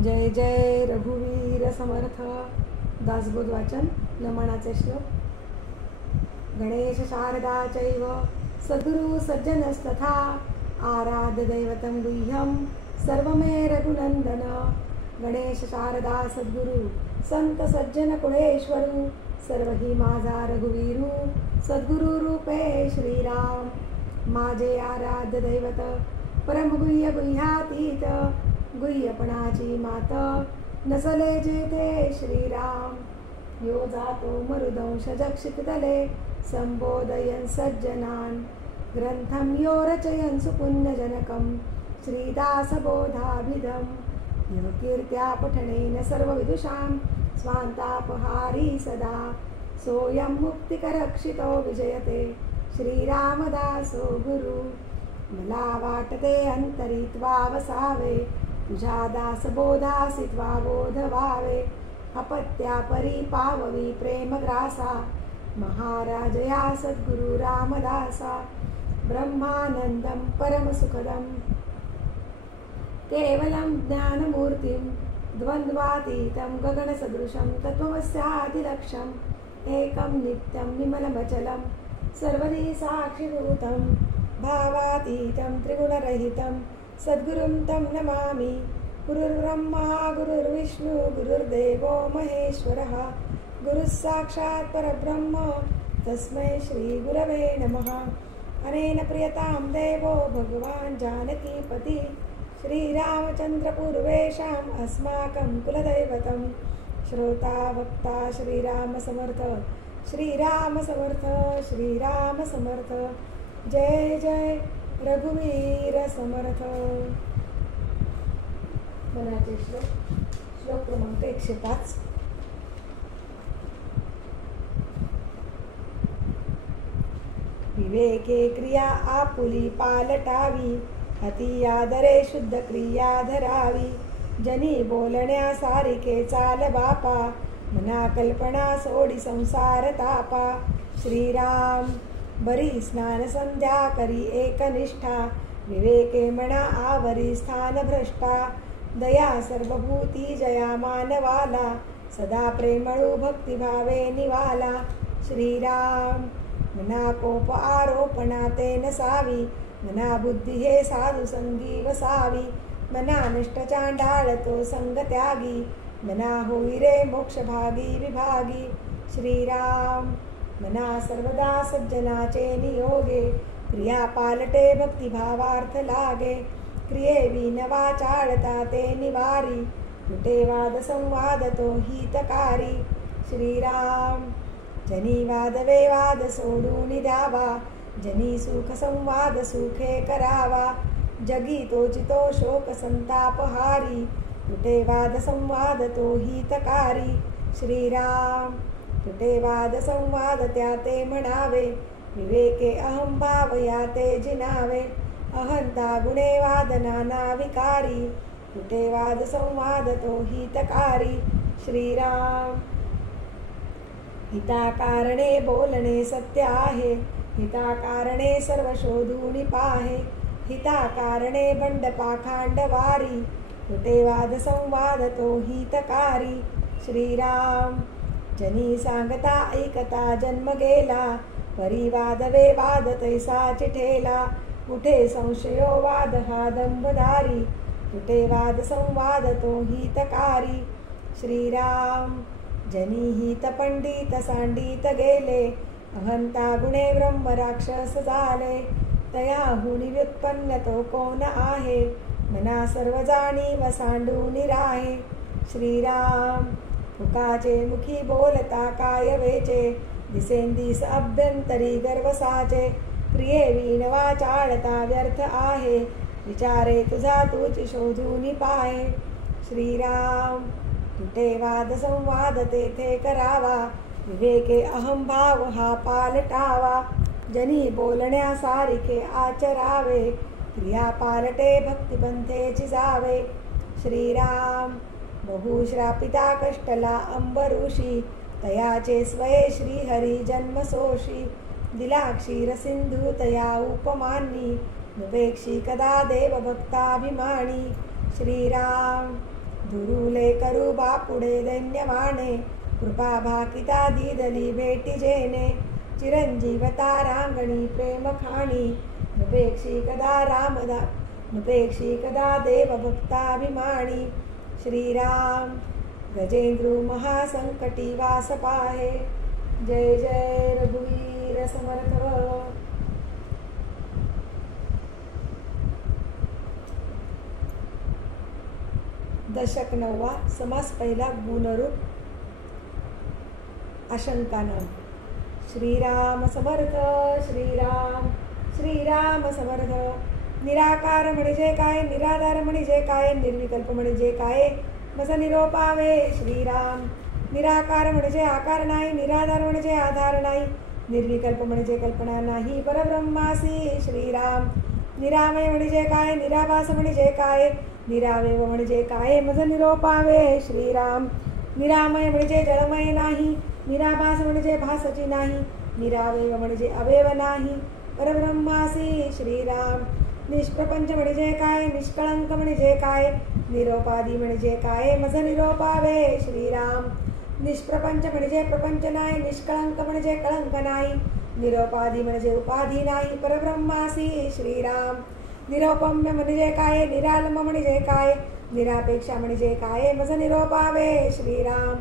जय जय रघुवीर समर्थ. दासबोध वाचन. नमनाचे श्लोक. गणेश शारदा चैव सद्गुरु सज्जनस्तथा आराध्य दैवतं गुह्यं सर्वमे रघुनंदन. गणेश शारदा सद्गुरु संत सज्जन कुळेश्वरू सर्वही माझा रघुवीरू सद्गुरु रूपे श्रीराम. माझे आराध्य दैवत परमगुह्य गुह्यातीत गुह्यपणाची मात नसले जेथे श्रीराम. यो जातो मरुदंश जक्षितले संबोधयन् सज्जनान् ग्रंथं यो रचयन् सुपुण्यजनकं श्रीदासबोधाभिधं. यो कीर्त्या पठनेन सर्वविदुषां स्वान्तापहारी सदा सोऽयं मुक्तिकरक्षितो विजयते श्रीरामदासो गुरु. मला वाटते अंतरित्वा वसावे तुझ्या दासबोधासी त्वा बोध व्हावे. अपत्या परी पाववी प्रेमग्रासा महाराज या सद्गुरु रामदासा. ब्रह्मानंदं परमसुखदं केवलं ज्ञानमूर्तिं द्वन्द्वातीतं गगनसदृशं तत्त्वमस्यादिलक्ष्यम् एकं नित्यं विमलमचलं सर्वदी साक्षिभूतं भावातीतं त्रिगुणरहितं सद्गुरुं तं नमामि. गुरुर्ब्रह्मा गुरुर्विष्णु गुरुर्देवो महेश्वरः गुरुः साक्षात् परब्रह्म तस्मै श्रीगुरवे नमः. अनेन प्रियतां देवो भगवान् जानकीपति श्रीरामचन्द्रपूर्वेषाम् अस्माकं कुलदैवतं. श्रोता वक्ता श्रीराम समर्थ श्रीराम समर्थ श्रीराम समर्थ. जय जय रघुवीर समर्थ. मनाचे श्लोक. श्लोक क्रमांक 105. विवेके क्रिया आपुली पालटावी अति आदरे शुद्ध क्रिया धरावी. जनी बोलण्या सारिके चाल बापा मना कल्पना सोडी संसार तापा. श्रीराम बरी स्नान संध्या करी एकनिष्ठा विवेके मना आवरी स्थान भ्रष्टा. दया सर्वभूती जया मानवाला सदा प्रेमळू भक्तिभावे निवाला. श्रीराम मना कोप आरोपणा ते नसावी मना बुद्धी हे साधू संगी वसावी. मना नष्ट चांडाळ तो संग त्यागी मना होई रे मोक्ष भागी विभागी. श्रीराम मना सर्वदा सज्जनाचे नियोगे क्रिया पालटे भक्तिभावार्थ लागे. क्रिये नवा चाळता ते निवारी कुटे वाद संवाद तो हितकारी. श्रीराम जनी वादवे वाद सोडून द्यावा जनी सुख संवाद सुखे करावा. जगी तोचितो शोक संतापहारी कुटे वाद संवाद तो हितकारी. श्रीराम कुटे वाद संवाद त्या ते म्हणावे विवेके अहं भाव या ते जिनावे. अहंता गुणे वाद नाना विकारी कुटे वाद संवाद तो हितकारी. श्रीराम हिता कारणे बोलणे सत्य आहे हिता कारणे सर्व शोधून पाहे. हिता कारणे बंड पाखांड वारी कुटे वाद संवाद तो हितकारी. श्रीराम जनी सांगता ऐकता जन्म गेला परिवादवे वाद तैसा चिठेला. कुठे संशयो वाद हा दंभधारी कुठे वाद संवाद तो हितकारी. श्रीराम जनी हित पंडित सांडित गेले अहंता गुणे ब्रह्म राक्षस झाले. तयाहुनी व्युत्पन्न तो कोण आहे मना सर्व जाणीव सांडून राहे. श्रीराम मुखाचे मुखी बोलता काय वेचे दिसेंदिस अभ्यंतरी गर्व साचे. क्रिये विनवा चाळता व्यर्थ आहे विचारे तुझा तूच शोधून पाहे. श्रीराम कुठे वाद संवाद तेथे करावा विवेके अहं भाव हा पालटावा. जनी बोलण्या सारिखे आचरावे क्रिया पालटे भक्तिपंथेची जावे. श्रीराम बहुश्रापिता कष्टला अंबऋषी तयाचे स्वये श्रीहरी जन्मसोषी. दिला क्षीर सिंधू तया उपमानी नुपेक्षी कदा देव भक्ताभिमानी. श्रीराम दुरुले करू बापुडे दैन्यवाणे कृपा भाकिता दिदली भेटी जेने चिरंजीवता रांगणी प्रेम खाणी नुपेक्षी कदा देव भक्ताभिमानी श्रीराम गजेंद्रू महासंकटी वास पाहे जय जय रघुवीर समर्थ। दशक 9वा समास पहिला गुणरूप आशंकानाम। श्रीराम समर्थ श्रीराम श्रीराम समर्थ। निराकार म्हणजे काय, निराधार म्हणजे काय, निर्विकल्प म्हणजे काय, मज निरोपावे श्रीराम। निराकार म्हणजे आकार नाही, निराधार म्हणजे आधार नाही, निर्विकल्प म्हणजे कल्पना नाही, परब्रह्मासी श्रीराम। निरामय म्हणजे काय, निराभास म्हणजे काय, निरावयव म्हणजे काय, मज निरोपावे श्रीराम। निरामय म्हणजे जळमय नाही, निराभास म्हणजे भासची नाही, निरावयव म्हणजे अवयव नाही, परब्रह्मासी श्रीराम। निष्प्रपंच म्हणजे काय, निष्कळंक म्हणजे काय, निरोपादी म्हणजे काय, मज निरोपावे श्रीराम। निष्प्रपंच म्हणजे प्रपंच नाही, निष्कळंक म्हणजे कळंक नाही, निरोपादी म्हणजे उपाधी नाही, परब्रह्मासी श्रीराम। निरोपम्य म्हणजे काय, निरालंब म्हणजे काय, निरापेक्षा म्हणजे काय, मज निरोपावे श्रीराम।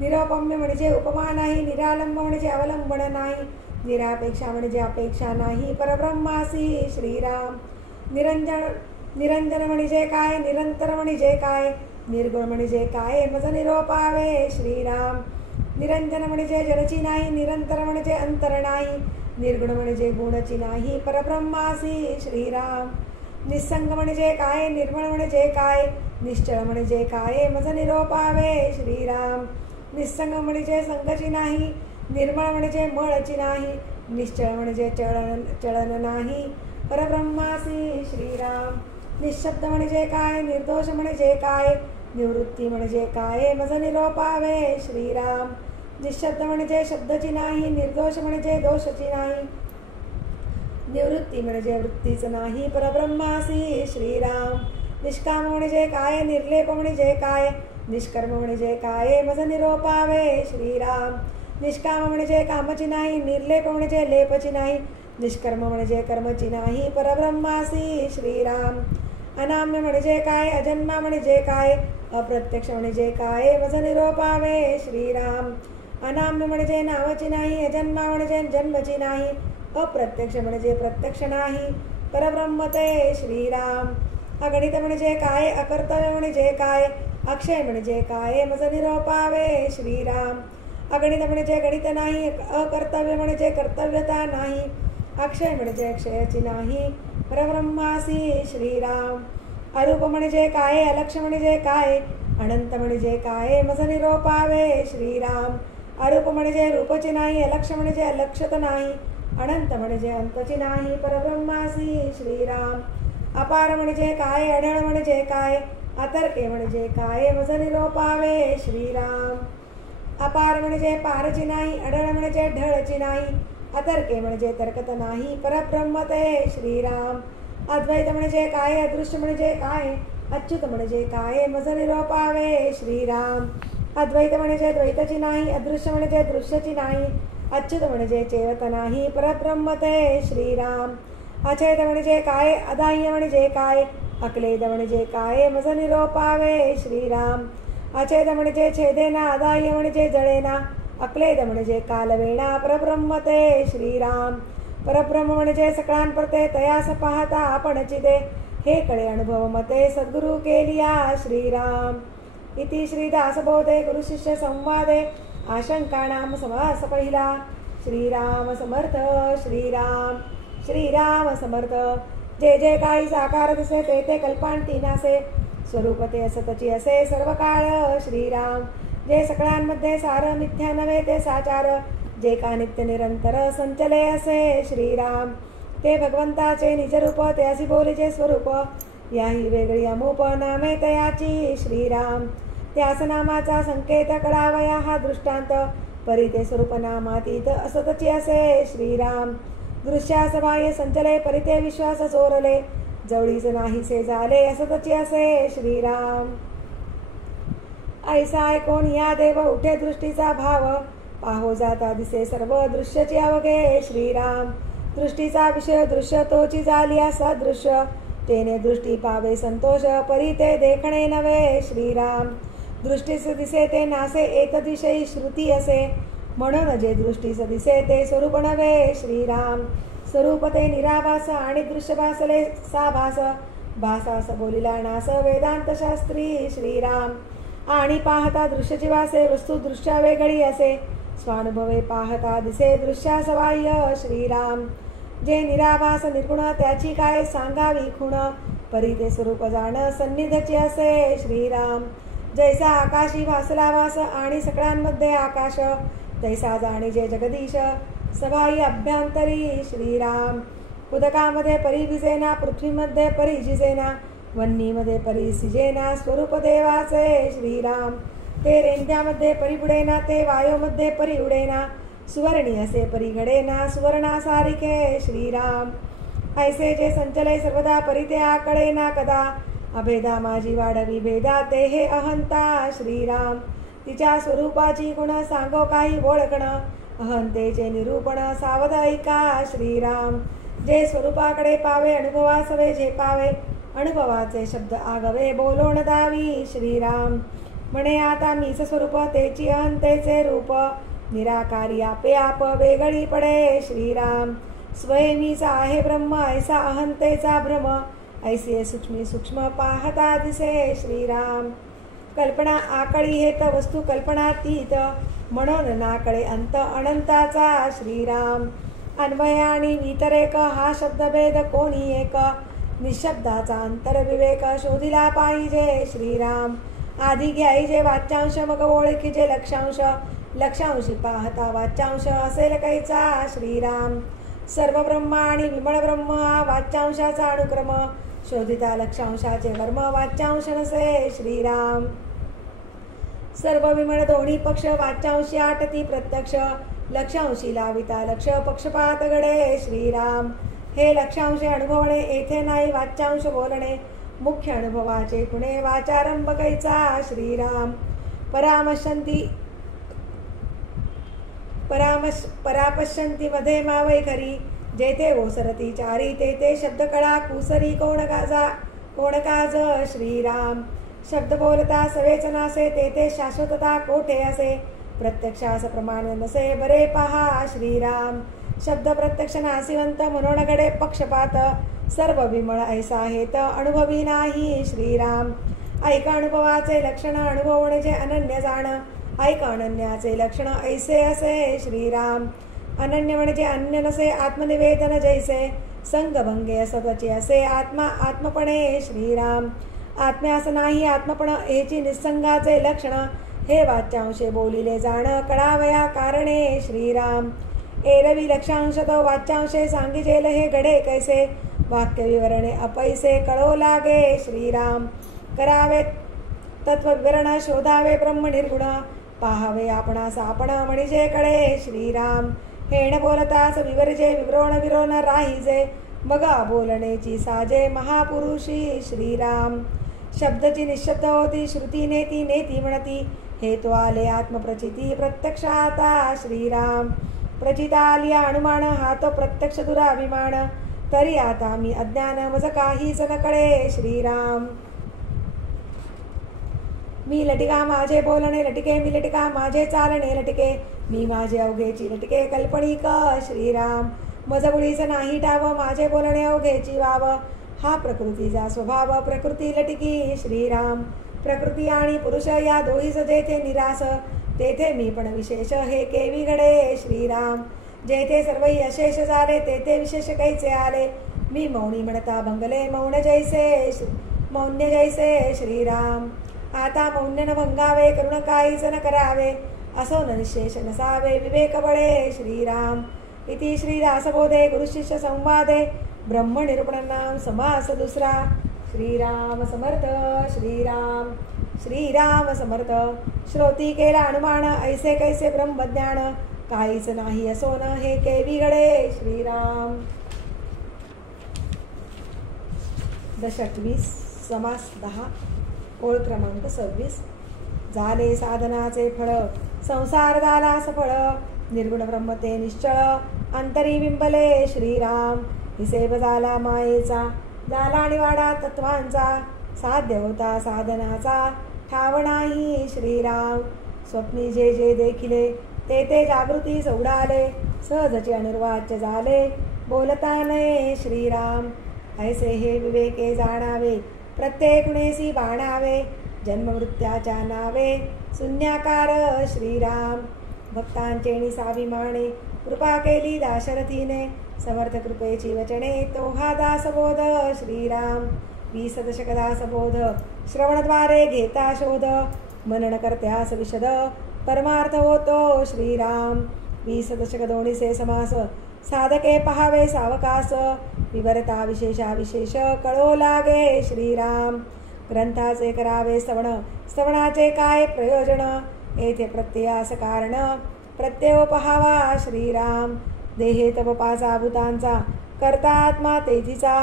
निरोपम्य म्हणजे उपमा नाही, निरालंब म्हणजे अवलंबन नाही, निरापेक्षा म्हणजे अपेक्षा नाही, परब्रह्मासी श्रीराम। निरंजन म्हणजे काय, निरंतर म्हणजे काय, निर्गुण म्हणजे काय, मज निरोपावे श्रीराम। निरंजन म्हणजे जडची नाही, निरंतर म्हणजे अंतर नाही, निर्गुण म्हणजे गुणची नाही, परब्रह्मासी श्रीराम। निस्संग म्हणजे काय, निर्मळ म्हणजे काय, निश्चळ म्हणजे काय, मज निरोपावे श्रीराम। निस्संग म्हणजे संगची नाही, निर्मळ म्हणजे मळची नाही, निश्चळ म्हणजे चळन नाही, परब्रह्मासी श्रीराम। निशब्द म्हणजे काय, निर्दोष म्हणजे काय, निवृत्ती म्हणजे काय, मज निरोपावे श्रीराम। निशब्द म्हणजे शब्दची नाही, निर्दोष म्हणजे दोषची नाही, निवृत्ती म्हणजे वृत्तीच नाही, परब्रह्मासी श्रीराम। निष्काम म्हणजे काय, निर्लेप म्हणजे काय, निष्कर्म म्हणजे काय, मज निरोपावे श्रीराम। निष्काम म्हणजे कामची नाही, निर्लेप म्हणजे लेपची नाही, निष्कर्म म्हणजे कर्मची नाही, परब्रह्मासी श्रीराम। अनाम्य म्हणजे काय, अजन्मा म्हणजे काय, अप्रत्यक्ष म्हणजे काय, मज निरोपावे श्रीराम। अनाम्य म्हणजे नावाची नाही, अजन्मा म्हणजे जन्मची नाही, अप्रत्यक्ष म्हणजे प्रत्यक्ष नाही, परब्रह्म ते श्रीराम। अगणित म्हणजे काय, अकर्तव्य म्हणजे काय, अक्षय म्हणजे काय, मज निरोपावे श्रीराम। अगणित म्हणजे गणित नाही, अकर्तव्य म्हणजे कर्तव्यता नाही, अक्षय म्हणजे अक्षयाची नाही, परब्रह्मासी श्रीराम। अरूप म्हणजे काय, अलक्ष म्हणजे काय, अनंत म्हणजे काय, मज निरोपावे श्रीराम। अरूप म्हणजे रूपची नाही, अलक्ष म्हणजे अलक्षत नाही, अनंत म्हणजे अंतची नाही, परब्रह्मासी श्रीराम। अपार म्हणजे काय, अढळ म्हणजे काय, अतर्के म्हणजे काय, मज निरोपावे श्रीराम। अपार म्हणजे पारची नाही, अढळ म्हणजे ढळची नाही, अतर्के म्हणजे तर्कत नाही, परब्रह्म ते श्रीराम। अद्वैत म्हणजे काय, अदृश्य म्हणजे काय, अच्युत म्हणजे काय, मज निरोपावे श्रीराम। अद्वैत म्हणजे द्वैताची नाही, अदृश्य म्हणजे दृश्याची नाही, अच्युत म्हणजे चेतन नाही, परब्रह्म ते श्रीराम। अचेत म्हणजे काय, अदाह्य म्हणजे काय, अक्लेद म्हणजे काय, मज निरोपावे श्रीराम। अचेत म्हणजे छेदेना, अदाह्य म्हणजे जळेना, अक्लेद म्हणजे कालवेना, परब्रह्म ते श्रीराम। परब्रह्म म्हणजे सकळांप्रते तयास पाहता आपणची ते, हे कळे अनुभव मते सद्गुरु केलिया श्रीराम। इति श्रीदासबोधे गुरुशिष्य संवादे आशंकानाम समास पहिला। श्रीराम समर्थ श्रीराम श्रीराम समर्थ। जे जे काही साकार दिसे ते ते कल्पांती नासे, स्वरूप ते असतची असे सर्व काळ श्रीराम। जे सकळांमध्ये सार मिथ्या नव्हे ते साचार, जे का नित्य निरंतर संचले असे श्रीराम। ते भगवंताचे निजरूप ते असी बोलीचे स्वरूप, याही वेगळी अमूप नामे तयाची श्रीराम। त्यास नामाचा संकेत कळावया हा दृष्टांत, परी ते स्वरूप नामातीत असतची असे श्रीराम। दृश्यास बाह्य संचले परी ते विश्वास चोरले, जवळीच नाहीसे झाले असतची असे श्रीराम। ऐसा ऐकोन या देव उठे दृष्टीचा भाव, पाहो जाता दिसे सर्व दृश्यचे अवघे श्रीराम. दृष्टीचा विषय दृश्य तोची झाली असा दृश्य, तेने दृष्टी पावे संतोष परी ते देखणे नवे श्रीराम. दृष्टीस दिसे ते नासे एक दिशेई श्रुती असे, म्हणून जे दृष्टीस दिसे ते स्वरूप नवे श्रीराम. स्वरूप ते निराभास आणि दृश्य भासले साभास, भासास बोलिला नास वेदांत शास्त्री श्रीराम. आणि पाहता दृश्य जीवासे वस्तू दृश्या वेगळी असे, स्वानुभवे पाहता दिसे दृश्यास बाह्य श्रीराम. जे निराभास निर्गुण त्याची काय सांगावी खुण, परी ते स्वरूप जाण सन्निधची असे श्रीराम. जैसा आकाशी भासला वास आणि सगळ्यांमध्ये आकाश, तैसा जाणीजे जगदीश सबाई अभ्यंतरी श्रीराम. उदकामध्ये परी विजेना, पृथ्वीमध्ये परी जिजेना, वन्नीमध्ये परी सिजेना स्वरूप देवाचे श्रीराम. ते रेंद्यामध्ये परी बुडेना, ते वायोमध्ये परी उडेना, सुवर्णी असे परी घडेना सुवर्णासारिखे श्रीराम. ऐसे जे संचले सर्वदा परी ते आकळेना कदा, अभेदा माझी वाढवी भेदा ते हे अहंता श्रीराम. तिच्या स्वरूपाची गुण सांगो काही ओळखण, अहंतेचे निरूपण सावध ऐका श्रीराम. जे स्वरूपाकडे पावे अनुभवास वे झेपावे, अनुभवाचे शब्द आगवे बोलोण दावी श्रीराम. म्हणे आता मीच स्वरूप तेची अहंतेचे रूप, निराकारी आपे आप वेगळी पडे श्रीराम. स्वयमीच आहे ब्रह्म ऐसा अहंतेचा भ्रम, ऐसे सूक्ष्मी सूक्ष्म पाहता दिसे श्रीराम. कल्पना आकळी हेत वस्तू कल्पनातीत, म्हणून नाकळे अंत अनंताचा श्रीराम. अन्वय आणि वितरेक हा शब्दभेद कोणी एक, निशब्दाचा अंतरविवेक शोधिला पाहिजे श्रीराम. आधी घ्यायचे वाच्यांश मग ओळखीचे लक्षांश, लक्षांशी पाहता वाच्यांश असेल कैचा श्रीराम. सर्व ब्रह्म आणि विमळ ब्रह्म हा वाच्यांशाचा अनुक्रम, शोधिता लक्षांशाचे वर्म वाच्यांश नसे श्रीराम. सर्व विमळ दोन्ही पक्ष वाच्यांशी आटती प्रत्यक्ष, लक्षांशी लाविता लक्ष पक्षपात घडे श्रीराम. हे लक्षांश अनुभवणे येथे नाही वाच्यांश बोलणे, मुख्य अनुभवाचे खुणे वाचारंभ कैचा श्रीराम. परापश्यंती मध्ये मावै खरी, जेथे ओसरती चारी तेथे शब्द कळा कुसरी कोण काज श्रीराम. शब्द बोलता सवेच नासे तेथे शाश्वतता कोठे असे, प्रत्यक्षास प्रमाण नसे बरे पहा श्रीराम. शब्द प्रत्यक्ष नासिवंत म्हणून घडे पक्षपात, सर्व विमळ ऐसा हेत अनुभवी नाही श्रीराम. ऐका अनुभवाचे लक्षण अनुभवण्याचे अनन्य जाण, ऐका अनन्याचे लक्षण ऐसे असे श्रीराम. अनन्य म्हणजे अन्य नसे आत्मनिवेदन जैसे, संगभंगे असतचे असे आत्मा आत्मपणे श्रीराम. आत्म्यास नाही आत्मपण हेची निसंगाचे लक्षण, हे वाच्यांशे बोलिले जाण कळावया कारणे श्रीराम. एरवी लक्षांश तो वाच्यांशे सांगिजेल हे घडे कैसे, वाक्य विवरणे अपैसे कळो लागे श्रीराम. करावे तत्व विवरण शोधावे ब्रह्म निर्गुण, पाहावे आपणास आपण म्हणजे कळे श्रीराम. हेण बोलताच विवरजे विवरोण राहिजे, बघा बोलणेची साजे महापुरुषी श्रीराम. शब्दची निशब्द होती श्रुती नेती नेती म्हणती, हेतु आले आत्मप्रचिती प्रत्यक्षाता श्रीराम. प्रचिता आलिया अनुमान हा तो प्रत्यक्ष दुराभिमान, तरी आता मी अज्ञान मज काहीच न कळे श्रीराम. मी लटिका माझे बोलणे लटिके, मी लटिका माझे चालणे लटिके, मी माझे अवघेची लटिके कल्पणिक श्रीराम. मज गुळीच नाही टाव माझे बोलणे अवघेची वाव, हा प्रकृतीचा स्वभाव प्रकृती लटिकी श्रीराम. प्रकृती आणि पुरुष या दोहीच जेथे निरास, तेथे मी पण विशेष हे केवी घडे श्रीराम. जेथे सर्वही अशेष झाले तेथे विशेष कैचे आले, मी मौनी म्हणता भंगले मौन जैसे श्रीराम. आता मौन्य न भंगावे करुण काहीच न करावे, असो न निशेष नसावे विवेक बळे श्रीराम. इति श्रीदासबोधे गुरुशिष्य संवादे ब्रह्मनिरूपण नाम समास दुसरा. श्रीराम समर्थ श्रीराम श्रीराम समर्थ. श्रोती केला अनुमान ऐसे कैसे ब्रह्मज्ञान, काहीच नाही असो न हे केवी घडे श्रीराम. दशक 20 समास 10 ओळ क्रमांक 26. झाले साधनाचे फळ संसार झाला सफळ निर्गुण ब्रह्म ते निश्चळ अंतरी बिंबले श्रीराम हिसेब झाला मायेचा झाला निवाडा तत्वांचा साध्य होता साधनाचा ठाव नाही श्रीराम स्वप्नी जे जे देखिले ते ते जागृतीस उडाले सहजचे अनिर्वाच्य झाले बोलता नये श्रीराम ऐसे हे विवेके जाणावे प्रत्येक गुणेसी बाणावे जन्ममृत्याच्या नावे शून्याकार श्रीराम भक्तांचे निसाभिमाने कृपा केली दाशरथीने समर्थ कृपेची वचने तो हा दासबोध श्रीराम 20 दशक दासबोध श्रवणद्वारे घेता शोध मनन करत्यास विशद परमार्थ होतो श्रीराम 20 दशक दोन्हीचे समास साधके पहावे सावकास विवरता विशेषा विशेष कळो लागे श्रीराम ग्रंथाचे करावे श्रवणाचे काय प्रयोजन येथे प्रत्ययास कारण प्रत्यय पहावा श्रीराम देहे तप पाचा भूतांचा करता आत्मा तेथीचा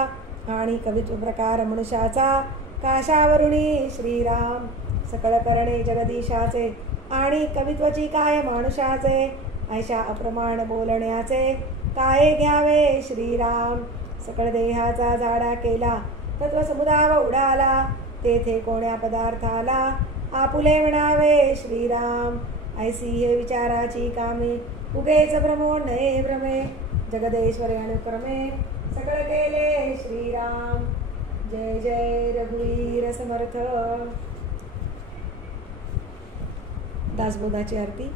आणि कवित्व प्रकार मनुष्याचा काशावरुणी श्रीराम सकळ करणे जगदीशाचे आणि कवित्वची काय मानुषाचे ऐशा अप्रमाण बोलण्याचे काय घ्यावे श्रीराम सकळ देहाचा झाडा केला तत्व समुदाय उडाला तेथे कोण्या पदार्थाला आपुले म्हणावे श्रीराम ऐसी हे विचाराची कामे उगेच भ्रमो नये भ्रमे जगदेश्वरे अनुक्रमे सकळ केले श्रीराम जय जय रघुवीर समर्थ. दासबोधाची आरती.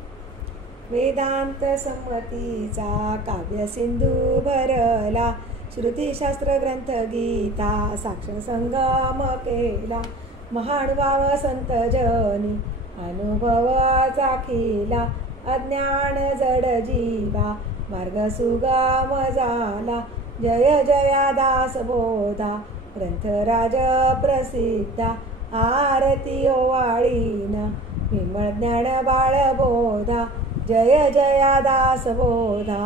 वेदांत संमतीचा काव्य सिंधू भरला श्रुतीशास्त्र ग्रंथ गीता साक्ष संगम केला महानुभाव संत जनी अनुभवाचा खिला अज्ञान जड जीवा मार्ग सुगम झाला जय जया दास बोधा ग्रंथराज प्रसिद्धा आरती ओवाळीन विमळ ज्ञान बाळ बोधा जय जया दास बोधा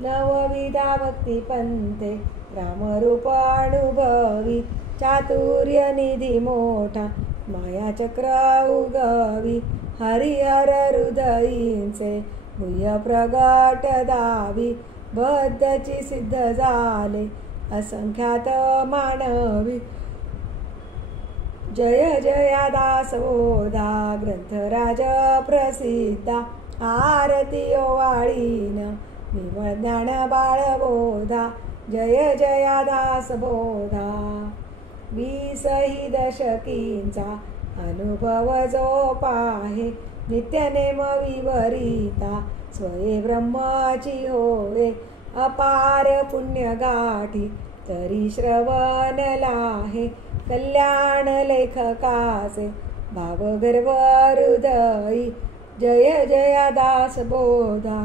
नवविधा भक्ती पंथे रामरूप अनुभवी चातुर्य निधी मोठा माया चक्र उगवी हरिहर हृदयींचे गुह्य प्रगट दावी बद्धची सिद्ध झाले असंख्यात मानवी जय जया दास बोधा ग्रंथराज प्रसिद्धा आरती ओवाळीन विमळ ज्ञान बाळ बोधा जय जया दास बोधा 20 दशकींचा अनुभव जो पाहे नित्यनेम विवरिता स्वये ब्रह्माची होय अपार पुण्य गाठी तरी श्रवण लाहे कल्याण लेखकाचे भावगर्भ हृदयी जय जया दास बोधा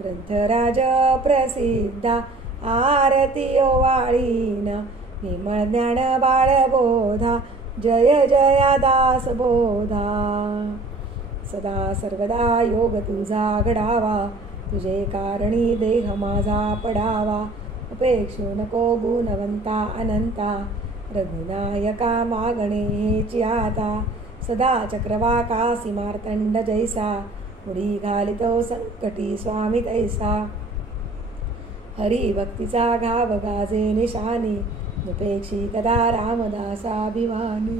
ग्रंथराज प्रसिद्धा आरती ओवाळीन विमळ ज्ञान बाळ बोधा जय जया दास बोधा सदा सर्वदा योग तुझा घडावा तुझे कारणी देह माझा पडावा उपेक्षू नको गुणवंता अनंता रघुनायका मागणे हेची आता सदा चक्रवाकासी मार्तंड जैसा उडी घालितो संकटी स्वामी तैसा हरी भक्तीचा घाव गाजे निशानी दुपेक्षी कदा रामदासाभिमानी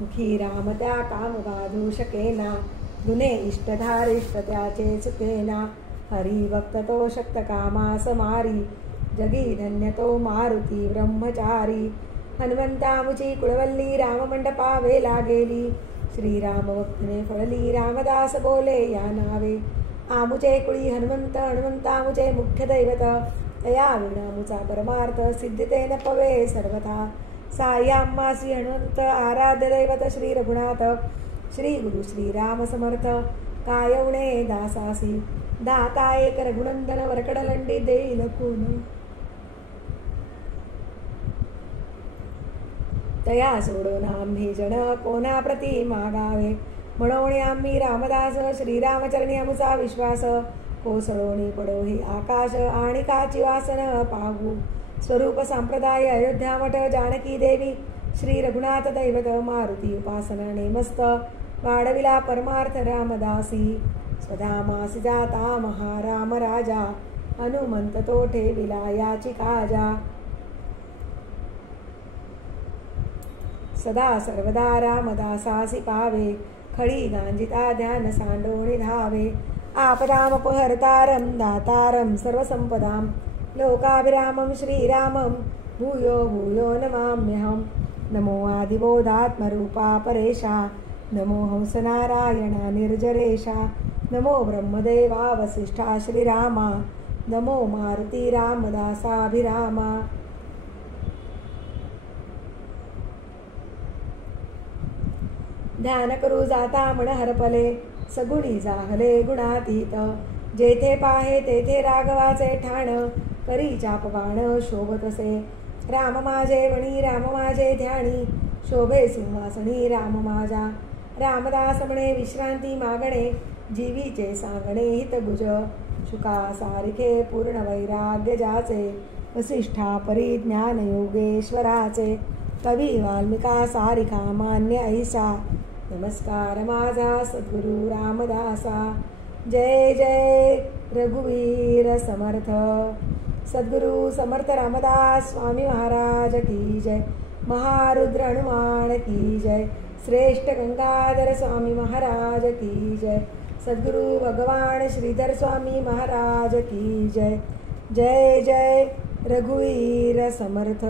मुखी राम त्या काम बाधू शकेना गुणे इष्टधारिष्ट त्याचे चुकेना हरी भक्त तो शक्त कामास मारी जगी धन्य तो मारुती ब्रह्मचारी हनुमंता मुची कुळवल्ली राममंडपावे लागेली श्रीराम भक्तीने फळली रामदास बोले या नावे आमुचे कुळी हनुमंत हनुमंतामुचे मुख्य दैवत तया विणामुचा परमार्थ सिद्धिते न पवे सर्वथा सायाम्मासी हनुमंत आराध्य दैवत श्री रघुनाथ श्री गुरु श्रीराम समर्थ कायवणे दासासी दाता एक रघुनंदन वरकडलंडी देईल कोण तया सोडून आम्ही जन कोणा प्रती मागावे म्हणून आम्ही रामदास श्रीरामचरणी आमुचा विश्वास कोसळोनी पडो ही आकाश आणि काची वासन पाहू स्वरूप संप्रदाय अयोध्या मठ जानकी देवी श्री रघुनाथ दैवत मारुती उपासना नेमस्त वाढविला परमार्थ रामदासी स्वधामासी जाता महाराम राजा हनुमंत तो ठेविला याची काजा सदा सर्वदा रामदासासी पावे खळी गांजिता ध्यान सांडोणी धावे आपदामपहर्तारं दातारं सर्वसंपदां लोकाभिरामं श्रीरामं भूयो भूयो नमाम्यहं नमो आदिबोधात्मरूपा परेशा नमो हंसनारायणा निर्जरेशा नमो ब्रह्मदेवा वसिष्ठा श्रीरामा नमो मारुती रामदासाभिरामा ध्यान करू जाता मन हरपले सगुणी जाहले गुणातीत जेथे पाहे तेथे राघवाचे ठाण करी चापबाण शोभतसे राम माझे वणी राम माझे ध्यानी शोभे सिंहासनी राम माझा रामदास म्हणे विश्रांती मागणे जीवीचे सांगणे हितगुज शुका सारिखे पूर्ण वैराग्य जाचे वसिष्ठा परिज्ञान योगेश्वराचे कवी वाल्मिका सारिका मान्य ऐसा नमस्कार माझा सद्गुरु रामदासा जय जय रघुवीर समर्थ सद्गुरु समर्थ रामदास स्वामी महाराज की जय महारुद्र हनुमान की जय श्रेष्ठ गंगाधर स्वामी महाराज की जय सद्गुरु भगवान श्रीधर स्वामी महाराज की जय जय जय रघुवीर समर्थ।